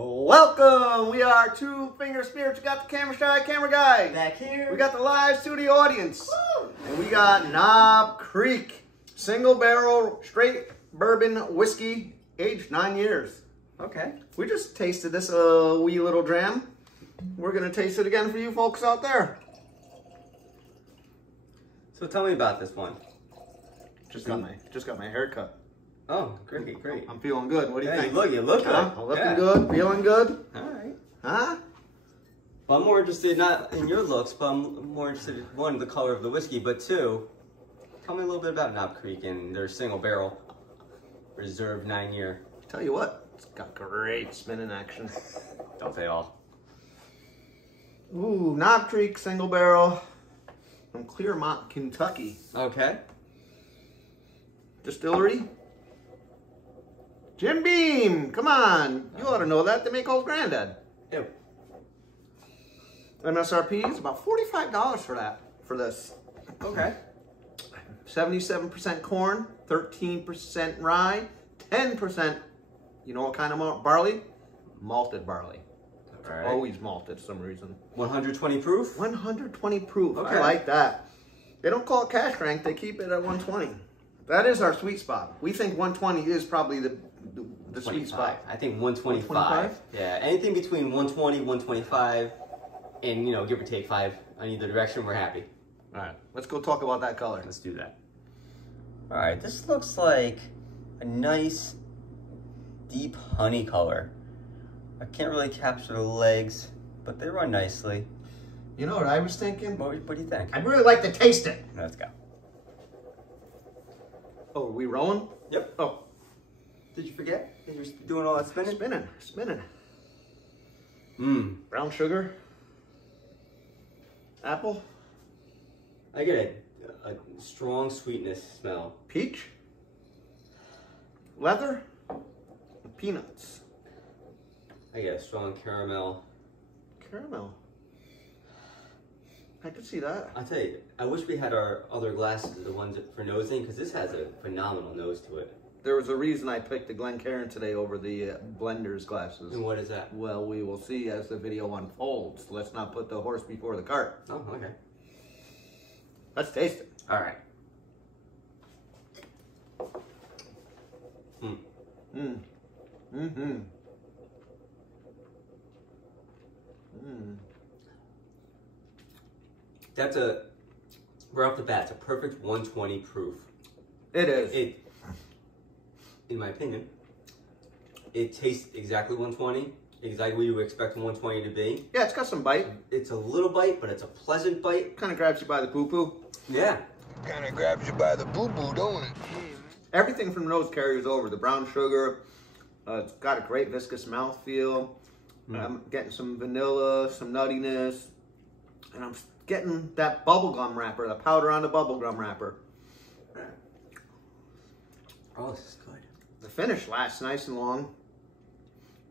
Welcome! We are Two Finger Spirits. We got the camera guy. Back here. We got the live studio audience. Woo! And we got Knob Creek single barrel straight bourbon whiskey, aged 9 years. Okay. We just tasted this wee little dram. We're gonna taste it again for you folks out there. So tell me about this one. Just got my hair cut. Oh, great, great. I'm feeling good. What do you think? You look good. I'm looking good, feeling good. All right. Huh? But I'm more interested not in your looks, but I'm more interested in one, the color of the whiskey, but two, tell me a little bit about Knob Creek and their single barrel reserve 9 year. Tell you what, it's got great spinning action. Don't they all? Ooh, Knob Creek single barrel from Clearmount, Kentucky. Okay. Distillery. Jim Beam, come on. You ought to know that. They make old granddad. Yep. MSRP is about $45 for this. Okay. 77% corn, 13% rye, 10%, you know what kind of barley? Malted barley. All right. Always malted for some reason. 120 proof? 120 proof. Okay. I like that. They don't call it cash crank. They keep it at 120. That is our sweet spot. We think 120 is probably the sweet spot. I think 125. Yeah, anything between 120, 125, and give or take 5 on either direction, we're happy. All right, let's go talk about that color. Let's do that. All right, this looks like a nice deep honey color. I can't really capture the legs, but they run nicely. You know what I was thinking? What do you think? I'd really like to taste it. Let's go. Oh, are we rolling? Yep. Oh. Did you forget? That you were doing all that spinning? Spinning. Mmm. Brown sugar. Apple. I get a strong sweetness smell. Peach. Leather. And peanuts. I get a strong caramel. Caramel. I could see that. I'll tell you, I wish we had our other glasses, the ones for nosing, because this has a phenomenal nose to it. There was a reason I picked the Glencairn today over the Blender's glasses. And what is that? Well, we will see as the video unfolds. Let's not put the horse before the cart. Oh, okay. Let's taste it. All right. Mm. Mm. Mm-hmm. Mm. That's right off the bat, it's a perfect 120 proof. It is. In my opinion, it tastes exactly 120, exactly what you would expect a 120 to be. Yeah, it's got some bite. It's a little bite, but it's a pleasant bite. Kind of grabs you by the poo-poo. Yeah. Kind of grabs you by the boo-boo, don't it? Everything from the nose carries over. The brown sugar, it's got a great viscous mouthfeel. I'm getting some vanilla, some nuttiness, and I'm getting that bubblegum wrapper, the powder on the bubblegum wrapper. Oh, this is good. The finish lasts nice and long.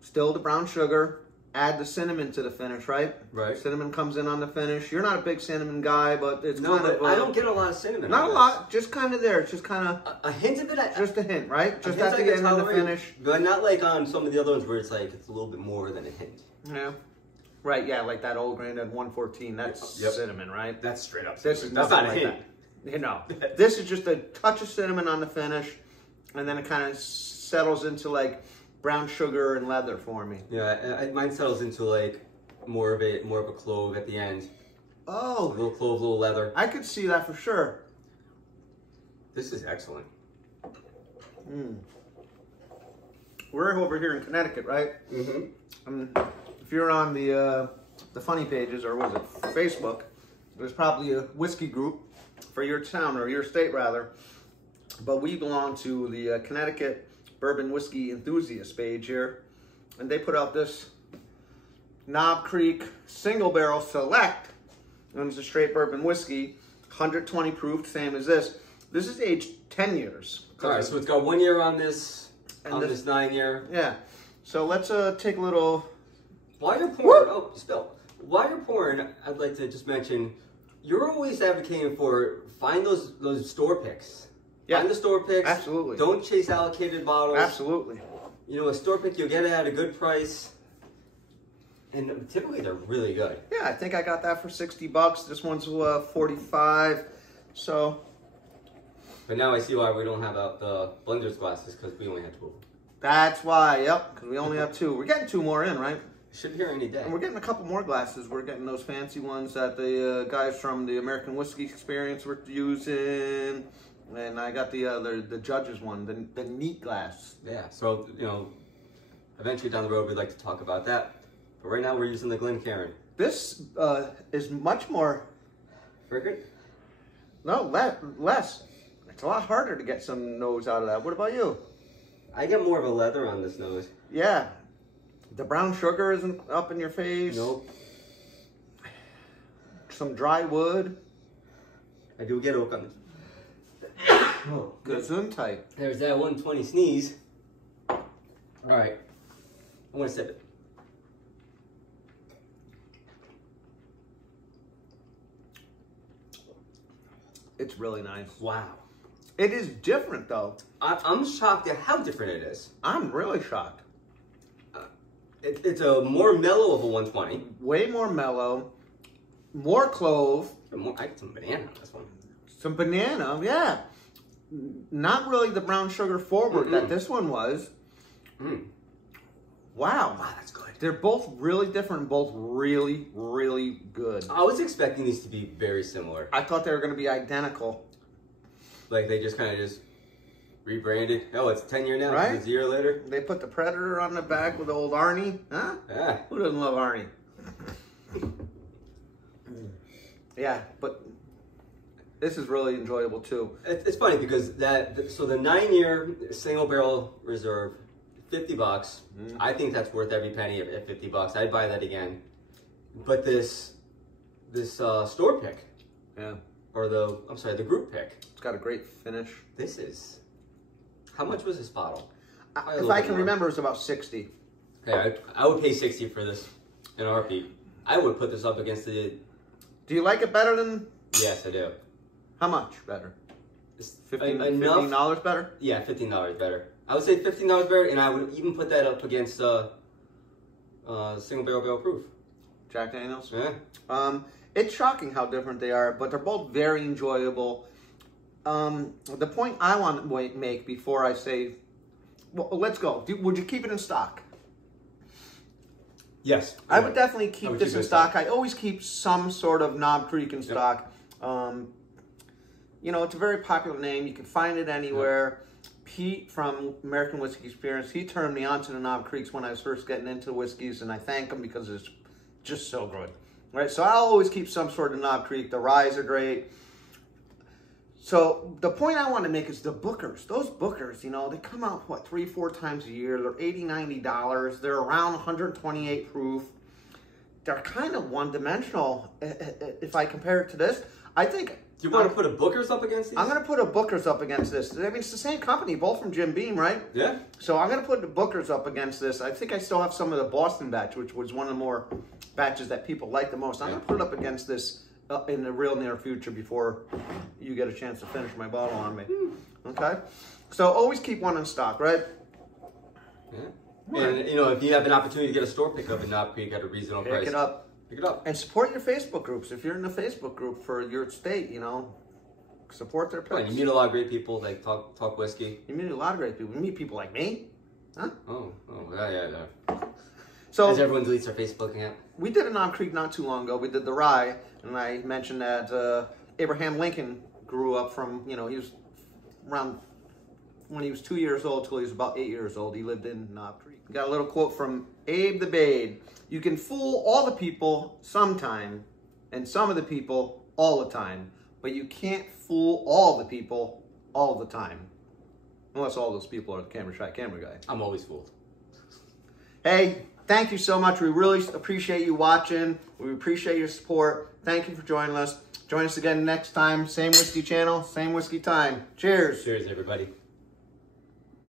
Still the brown sugar. Add the cinnamon to the finish, right? Right. Cinnamon comes in on the finish. You're not a big cinnamon guy, but it's No, kind of... but I don't get a lot of cinnamon. Not a lot, just kind of there. It's just kind of... A hint of it? Just a hint, right? Just at at the end of the finish. But not like on some of the other ones where it's like, it's a little bit more than a hint. Yeah. Right, yeah, like that old Granddad 114. That's cinnamon, right? That's straight up This cinnamon. is That's nothing not a like hint. that. You know, this is just a touch of cinnamon on the finish, and then it kind of settles into like brown sugar and leather for me. Yeah, mine settles into like more of a clove at the end. Oh, A little clove, little leather. I could see that for sure. This is excellent. Mm. We're over here in Connecticut, right? Mm-hmm. If you're on the funny pages, or was it Facebook, there's probably a whiskey group for your town or your state rather. But we belong to the Connecticut Bourbon Whiskey Enthusiast page here, and they put out this Knob Creek Single Barrel Select, and it's a straight bourbon whiskey, 120 proof, same as this. This is aged 10 years. All right, so it's got 1 year on this, this 9 year. Yeah. So let's take a little. While you're pouring, While you're pouring, I'd like to just mention, you're always advocating for find those store picks. Yeah. Find the store picks. Absolutely. Don't chase allocated bottles. Absolutely. You know, a store pick, you'll get it at a good price. And typically they're really good. Yeah, I think I got that for $60. This one's 45. So. But now I see why we don't have the blender's glasses, because we only have 2 of them. That's why, yep, because we only have 2. We're getting 2 more in, right? Should be here any day. And we're getting a couple more glasses. We're getting those fancy ones that the guys from the American Whiskey Experience were using. And I got the judges one, the neat glass. Yeah, so, you know, eventually down the road we'd like to talk about that. But right now we're using the Glencairn. This is much more... Fragrant? No, less. It's a lot harder to get some nose out of that. What about you? I get more of a leather on this nose. Yeah. The brown sugar isn't up in your face. Nope. Some dry wood. I do get oak on this. Oh, Gesundheit. There's that 120 sneeze. All right. I want to sip it. It's really nice. Wow. It is different, though. I'm shocked at how different it is. I'm really shocked. It's a more mellow of a 120. Way more mellow. More clove. I get some banana on this one. Some banana, yeah. Not really the brown sugar forward that this one was. Wow. Wow, that's good. They're both really different, both really, really good. I was expecting these to be very similar. I thought they were going to be identical. Like they just kind of just rebranded. Oh, it's 10 years now. Right? It's a year later. They put the Predator on the back with old Arnie. Huh? Yeah. Who doesn't love Arnie? Yeah, but this is really enjoyable too. It's funny because so the 9-year single barrel reserve, $50. I think that's worth every penny at $50. I'd buy that again. But this store pick, Yeah. or the group pick. It's got a great finish. This is, how much was this bottle? If I can remember, it's about 60. Okay, I would pay 60 for this in a heartbeat. I would put this up against the. Do you like it better than? Yes, I do. How much better? It's $15 better? Yeah, $15 better. I would say $15 better, and I would even put that up against single barrel proof. Jack Daniels? Yeah. It's shocking how different they are, but they're both very enjoyable. The point I want to make before I say, well, let's go. Would you keep it in stock? Yes. I would definitely keep this in stock. I always keep some sort of Knob Creek in stock. You know, it's a very popular name. You can find it anywhere. Pete from American Whiskey Experience, he turned me on to the Knob Creeks when I was first getting into whiskeys, and I thank him because it's just so good. Right, so I'll always keep some sort of Knob Creek. The ryes are great. So the point I want to make is the Bookers. Those Bookers, you know, they come out, what, 3-4 times a year. They're $80, $90. They're around 128 proof. They're kind of one-dimensional if I compare it to this. I think... Do you want to put a Booker's up against these? I'm going to put a Booker's up against this. I mean, it's the same company, both from Jim Beam, right? Yeah. So I'm going to put the Booker's up against this. I think I still have some of the Boston batch, which was one of the more batches that people like the most. I'm going to put it up against this in the real near future before you get a chance to finish my bottle on me. Okay? So always keep one in stock, right? Yeah. And, you know, if you have an opportunity to get a store pickup in Knob Creek at a reasonable price. Pick it up. Pick it up. And support your Facebook groups. If you're in the Facebook group for your state, you know, support their picks. You meet a lot of great people, like talk whiskey. You meet a lot of great people. You meet people like me. Huh? Oh, yeah. So, as everyone deletes their Facebook account. We did a Knob Creek not too long ago. We did the rye, and I mentioned that Abraham Lincoln grew up from, you know, he was around when he was 2 years old till he was about 8 years old. He lived in Knob Creek. Got a little quote from Abe the Bade. You can fool all the people sometime, and some of the people all the time, but you can't fool all the people all the time. Unless all those people are the camera shy camera guy. I'm always fooled. Hey, thank you so much. We really appreciate you watching. We appreciate your support. Thank you for joining us. Join us again next time. Same whiskey channel, same whiskey time. Cheers. Cheers, everybody.